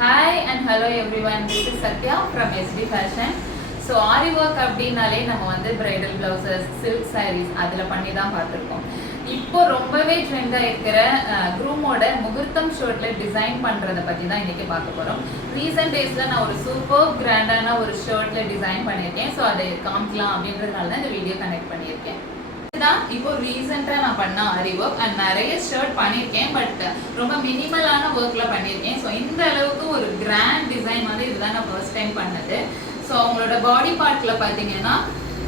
Hi and hello everyone. This is Satya from SD Fashion. So aari work அப்படின்னாலே நம்ம வந்து bridal blouses, silk saris அதில் பண்ணி தான் பார்த்துருக்கோம். இப்போ ரொம்பவே ட்ரெண்டாக இருக்கிற க்ரூமோட முகூர்த்தம் ஷர்ட்டில் டிசைன் பண்ணுறதை பற்றி தான் இன்றைக்கி பார்க்க போகிறோம். ரீசெண்ட் டேஸில் நான் ஒரு சூப்பர் கிராண்டான ஒரு ஷர்ட்டில் டிசைன் பண்ணியிருக்கேன். ஸோ அதை காமிக்கலாம் அப்படின்றதுனால தான் இந்த வீடியோ கனெக்ட் பண்ணியிருக்கேன். இதுதான் இப்போ ரீசெண்டாக நான் பண்ண ஆரி ஒர்க் அண்ட் நிறைய ஷர்ட் பண்ணியிருக்கேன். பட் ரொம்ப மினிமலான ஒர்க்கில் பண்ணியிருக்கேன். ஸோ இந்த அளவுக்கு ஒரு கிராண்ட் டிசைன் வந்து இதுதான் நான் ஃபர்ஸ்ட் டைம் பண்ணது. ஸோ அவங்களோட பாடி பார்ட்டில் பார்த்தீங்கன்னா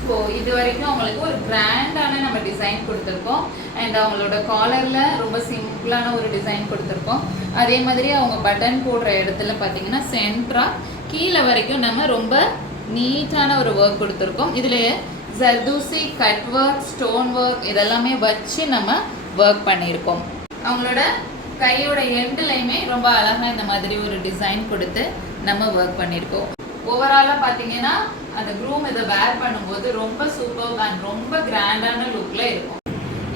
ஸோ இது வரைக்கும் அவங்களுக்கு ஒரு கிராண்டான நம்ம டிசைன் கொடுத்துருக்கோம். அண்ட் அவங்களோட காலரில் ரொம்ப சிம்பிளான ஒரு டிசைன் கொடுத்துருக்கோம். அதே மாதிரி அவங்க பட்டன் போடுற இடத்துல பார்த்தீங்கன்னா சென்ட்ராக கீழே வரைக்கும் நம்ம ரொம்ப நீட்டான ஒரு ஒர்க் கொடுத்துருக்கோம். இதில் zardozi, cut work, stone work இதெல்லாமே வச்சு நம்ம ஒர்க் பண்ணியிருக்கோம். அவங்களோட கையோட எண்டுலையுமே ரொம்ப அழகாக இந்த மாதிரி ஒரு டிசைன் கொடுத்து நம்ம ஒர்க் பண்ணியிருக்கோம். ஓவராலாக பார்த்தீங்கன்னா அந்த க்ரூம் இதை வேர் பண்ணும்போது ரொம்ப சூப்பர் அண்ட் ரொம்ப கிராண்டான லுக்கில் இருக்கும்.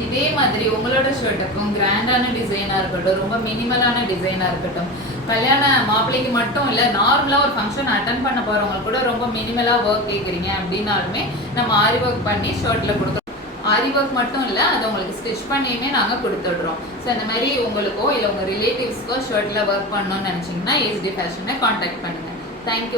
இதே மாதிரி உங்களோட ஷர்ட்டுக்கும் கிராண்டான டிசைனாக இருக்கட்டும், ரொம்ப மினிமலான டிசைனாக இருக்கட்டும், கல்யாண மாப்பிள்ளைக்கு மட்டும் இல்லை, நார்மலாக ஒரு ஃபங்க்ஷன் அட்டன் பண்ண போகிறவங்க கூட ரொம்ப மினிமலாக ஒர்க் கேட்குறீங்க அப்படின்னாலுமே நம்ம ஆரி ஒர்க் பண்ணி ஷர்ட்டில் கொடுத்துருவோம். ஆரி ஒர்க் மட்டும் இல்லை, அது உங்களுக்கு ஸ்டிச் பண்ணியுமே நாங்கள் கொடுத்துடுறோம். ஸோ இந்த மாதிரி உங்களுக்கோ இல்லை உங்கள் ரிலேட்டிவ்ஸ்க்கோ ஷர்ட்டில் ஒர்க் பண்ணணும்னு நினச்சிங்கன்னா SD ஃபேஷனை காண்டாக்ட் பண்ணுங்கள். தேங்க்யூ.